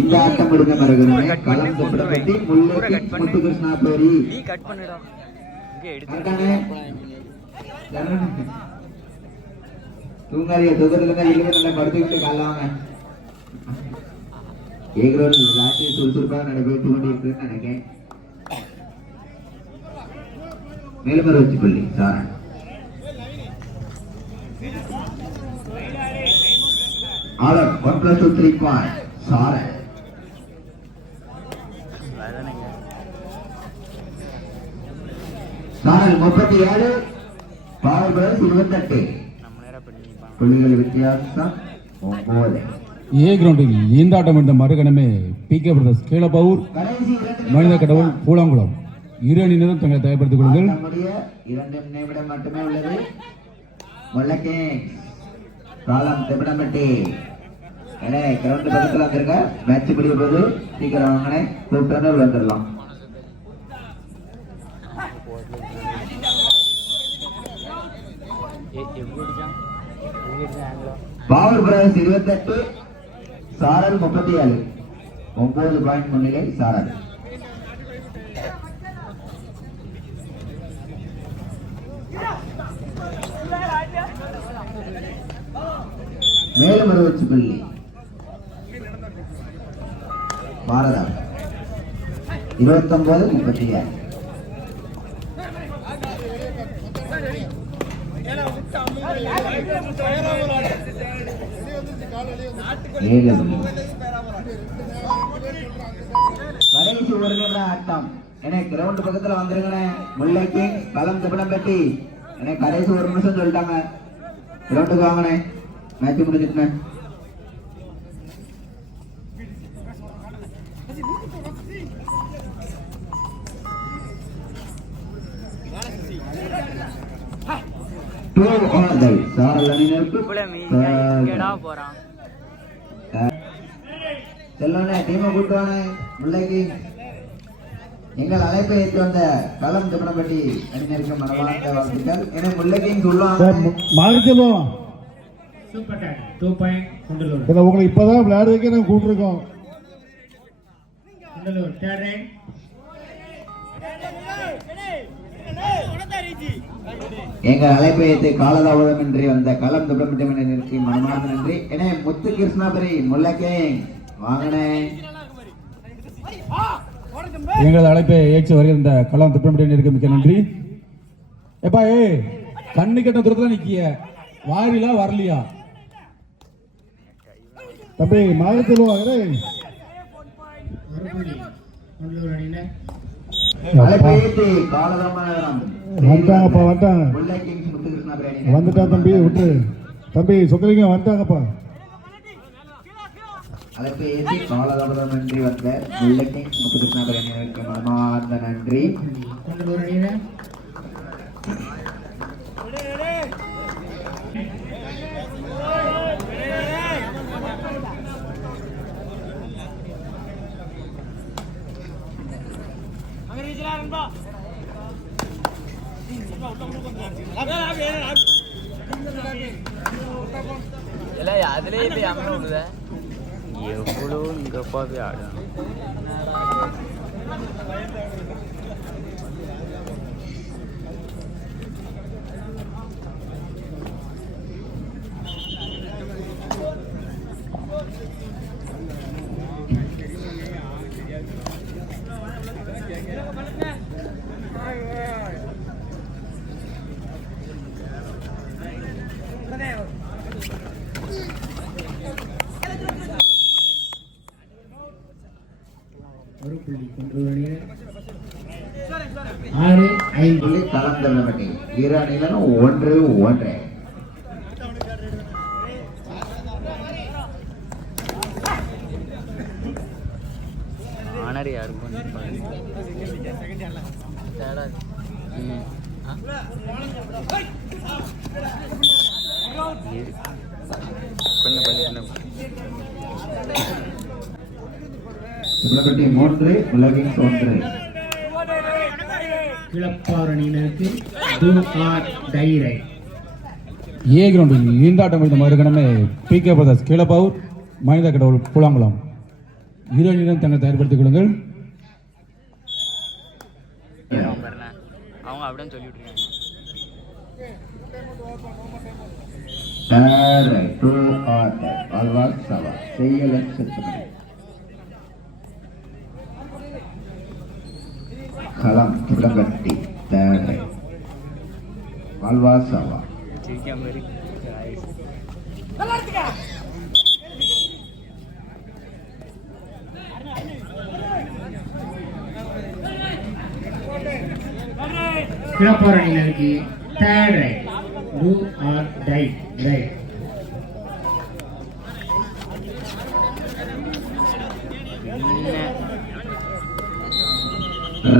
இந்த ஆட்டம் எடுக்க மறக்கணுமே களம் தொட்டபடி முல்லை முத்துகிருஷ்ணா பேரி நீ கட் பண்ணுடா இங்க எடுத்துட்டானே தூங்காரியா தூக்கத்துல இல்லவே நல்லா படுத்துக்கிட்டு காலாங்க ஏகரோல் ராத்திரி சுறுசுறுப்பாக நடைபெற்று கொண்டிருக்குன்னு நினைக்கிறேன். மேலுமர் வச்சு பள்ளி சாரன் ஆலர் 1+2 3 பாயிண்ட் சாரன் சாரன் 37 பவர் பிரதர்ஸ் 28 புள்ளிகள் வித்தியாசம் 9. ஏ கிரவுண்டில் இந்த ஆட்டம் எடுத்த மறுகணமே பி.கே. பிரதர்ஸ் கீழப்பவுர் மனித கடவுள் பூலாங்குளம் இரு அணியினரும் தங்களை தயார்படுத்திக் கொள்ளுங்கள். 2 நிமிடம் மட்டுமே உள்ளது. முல்லைக்கே காலம் திமிடமட்டி கிரவுண்ட் பக்கத்தில் வந்துருங்க. மேட்ச் முடிய போது சீக்கிரம் வாங்கினே கூப்பிட்டு வந்துடலாம். பவர் பிரதர்ஸ் 28 சாரல் 37 9 பாயிண்ட் முன்னிலை சாரல். மேலும் வச்சு பள்ளி பாரதா 29-36 கடைசி ஒரு நிமிட ஆட்டம். கிரவுண்ட் பக்கத்துல வந்துருங்க. முல்லைக்கு களம் திபடம் பெட்டி கடைசி ஒரு நிமிஷம் சொல்லிட்டாங்க. கிரவுண்டுக்கு வாங்கினே மேட்ச் முடிஞ்சிட்டு. முல்லைக்கு எங்கள் அழைப்பை ஏற்று வந்த களம் திபனப்பட்டி அணிஞருக்கு மனமார்ந்த வாழ்த்துக்கள். என முல்லைக்கு சொல்லுவாங்க உங்களுக்கு இப்பதான் விளையாடுறதுக்கே நாங்க கூப்பிட்டுருக்கோம். எங்கள் அழைப்பை ஏற்று காலதாமதம் இன்றி வந்த களம் திபனப்பட்டி மனமார்ந்த நன்றி. என முத்து கிருஷ்ணாபுரி முல்லைக்கே வாங்கினே எங்களது அழைப்பை ஏற்று வருகின்ற களம் திட்டமிட்டு மிக்க நன்றி. எப்பா கண்ணு கட்ட தூரத்துல நிக்கிய வாரிலா வரலையா தம்பி மாதத்தில் வந்துட்டாங்கப்பா வந்துட்டா தம்பி விட்டு தம்பி சொக்கலிங்க வந்துட்டாங்கப்பா. அழைப்பை ஏற்றி காலதாமதம் நன்றி வந்த முல்லைக்கு முத்துகிருஷ்ணாபுரி மனமார்ந்த நன்றி. அதுல இப்ப அம்மா விடுத எவ்வளோ இங்கப்பாவே ஆடும். கலந்தவர்கள் இரு அணிகளும் 1-1. ஆனர் யாருக்கும் சுப்ரபட்டி 3 உலகின் 1. கிளப்பாரணியினருக்கு டைரை ஏ கிரவுண்டில் ஈண்டாட்டம் எடுத்த மறுகணமே பி.கே. பிரதர்ஸ் கீழப்பவுர் மனித கடவுள் பூலாங்குளம் இரு அணியினரும் தங்களை தயார்படுத்திக் கொள்ளுங்கள். அவங்க அப்படியே சொல்லி விட்டுருக்காங்க. களம் துடங்கட்டி தேவை வாழ்வாசவா ஜெயிக்காம இருக்கு. கிளப்போர் அணியினருக்கு third raid do or die raid.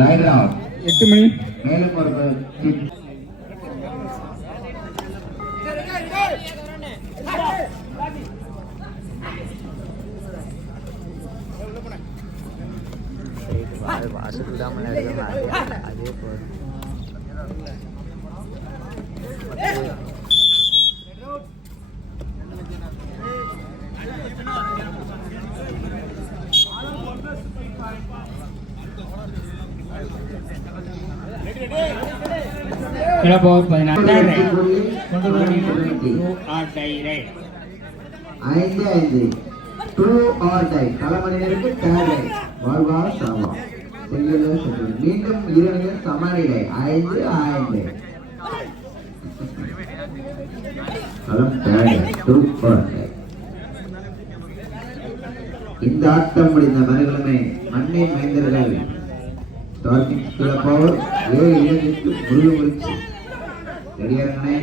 Raid out 8 மணி. மேலும் ஒரு வாசு விடாமல் அதே போதும். கிளப்போர் 14 தேர்ட் ரைட் கொண்டு அணியினர் do or die raid. 5-5 do or die களமணியினருக்கு தேர்ட் ரைட் வாழ்வாசவா மீண்டும் இரு சமநிலை 5-5 களம் தேர்ட் டூ ஆர் டை. இந்த ஆட்டம் முடிந்த மறுகளுமே மண்ணின் மைந்தர்கள் பவர் 7 இலக்கிற்கு முருகமுடிச்சு ரெடியாருங்கண்ணே.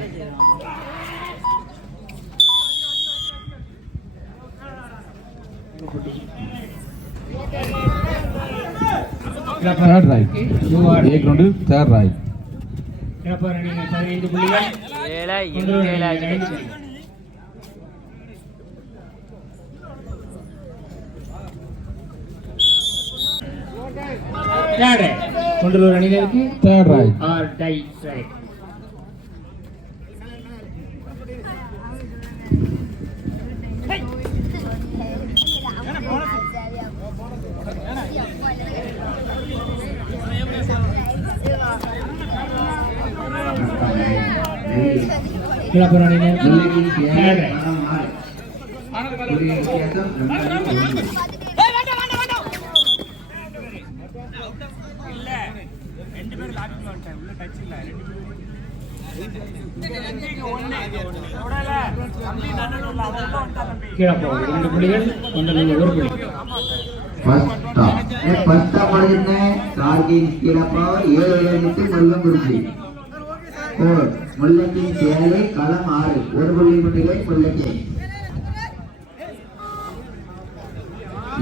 Third raid. A ground third raid. கிளப்போர் அணியினர் 15 புள்ளிகள். 7-7 தேர்ட் ரைட் கொண்டலூர் அணியினருக்கு third raid. Or die raid. கிளப்போர் அணியினர் தேர்ட் ரைட். கிளப்போர் 2 புள்ளிகள் கொண்டலூர் 1 புள்ளி. ஃபர்ஸ்ட் முடிஞ்சே கார்கில் கீழப்பவர் 7 இலக்கிற்கு முருகமுடிச்சு. முள்ளக்கி சேலை களம் 6 1 புள்ளி முன்னிலை முள்ளக்கி.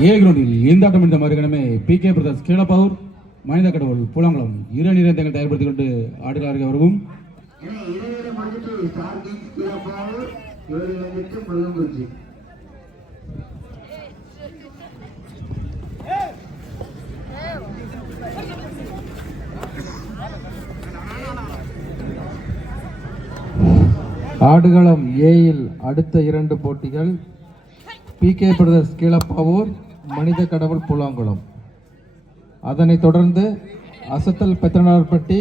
ஏ கிரவுண்டில் ஈந்தாட்டம் முடிந்த மறுகணமே PK பிரதர்ஸ் கீழப்பவர் மனித கடவுள் பூலாங்குளம் இரு அணியினரும் தங்களை தயார்படுத்திக் கொண்டு ஆடுகிறார்கள். அவர்களும் ஆடுகளம் ஏயில் அடுத்த 2 போட்டிகள் PK பிரதர்ஸ் கீழப்பாவூர் மனித கடவுள் பூலாங்குளம். அதனைத் தொடர்ந்து அசத்தல் பெத்தனார்பட்டி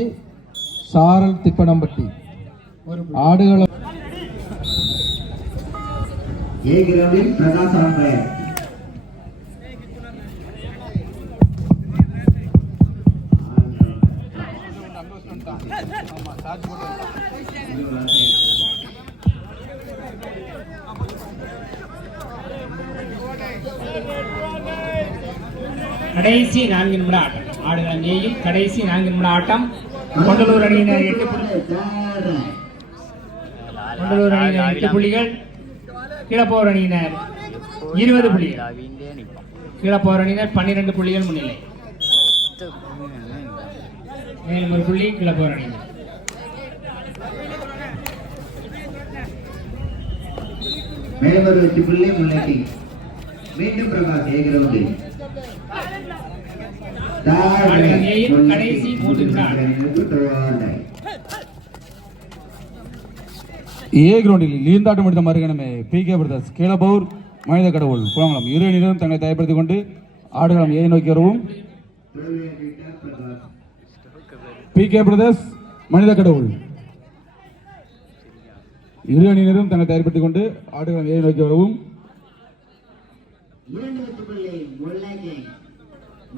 சாரல் திப்பனம்பட்டி. ஆடுகளம் ஏ கிரவுண்டில் பிரகாஷ் அம்பையர். கடைசி 4 நிமிட ஆட்டம். ஆடுகளம் ஏயில் கடைசி 4 நிமிட ஆட்டம். கொண்டலூர் அணியினர் 8 புள்ளிகள். கீழப்போர் அணியினர் 20 புள்ளிகள். கீழப்போர் அணியினர் 12 புள்ளிகள் முன்னிலை. மேலும் ஒரு புள்ளி கீழப்போர் அணியினர். மேலும் ஒரு 8 புள்ளி முன்னேற்றி மீண்டும் பிரகாஷ் ஏ கிரவுண்டில் கடைசி 3 நிமிட ஆட்டம். ஏ கிரவுண்டில் ஈந்தாட்டம் முடிந்த மறுகணமே PK பிரதர்ஸ் கீழப்பூர் மனித கடவுள் பூலாங்குளம் இரு அணியினரும் தங்களை தயார்படுத்திக் கொண்டு ஆடுகளம் ஏ நோக்கி வரவும். PK பிரதர்ஸ் மனித கடவுள் இரு அணியினரும் தங்களை தயார்படுத்திக் கொண்டு ஆடுகளம் ஏ நோக்கி வரவும். இரண்டு வெற்றிப்புள்ளி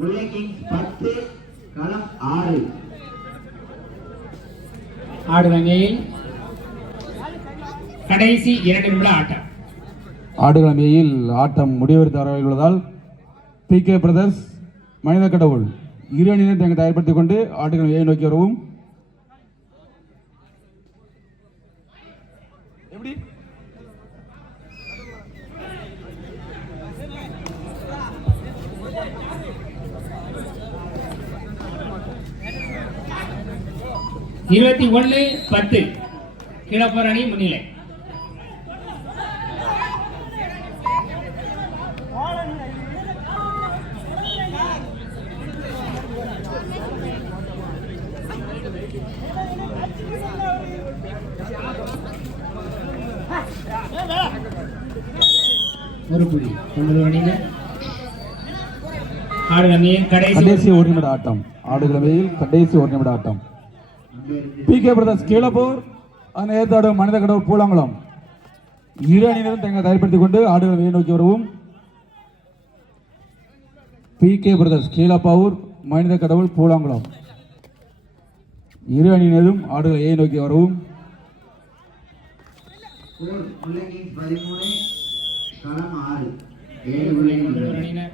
முல்லை கிங்ஸ் 10 களம் 6. ஆடுகளம் ஏயில் கடைசி 2 நிமிட ஆட்டம். ஆடுகளம் ஏயில் ஆட்டம் முடிவெடுத்த வரவில் உள்ளதால் PK பிரதர்ஸ் மனித கடவுள் இரு அணியினர் தங்களை தயார்படுத்திக் கொண்டு ஆடுகளம் ஏ நோக்கி வரவும். இருபத்தி 21-10 கீழப்பர் அணி முன்னிலை. ஒரு புள்ளி கொண்டலூர் அணியினர். ஆடுகளம் ஏ கடைசி ஒரு நிமிட ஆட்டம். ஆடுகளம் ஏயில் கடைசி ஒரு நிமிட ஆட்டம். PK பிரதர்ஸ் கீழப்போர் ஏற்றாடும் மனித கடவுள் பூலாங்குளம் இரு அணியினரும் தங்களை தயார்படுத்திக் கொண்டு ஆடுகளம் ஏ நோக்கி வரவும். PK பிரதர்ஸ் கீழப்பாவூர் மனித கடவுள் பூலாங்குளம் இரு அணியினரும் ஆடுகளம் ஏ நோக்கி வரவும். முல்லை கிங்ஸ் 13 களம் 6. 7 கொண்டலூர் அணியினர்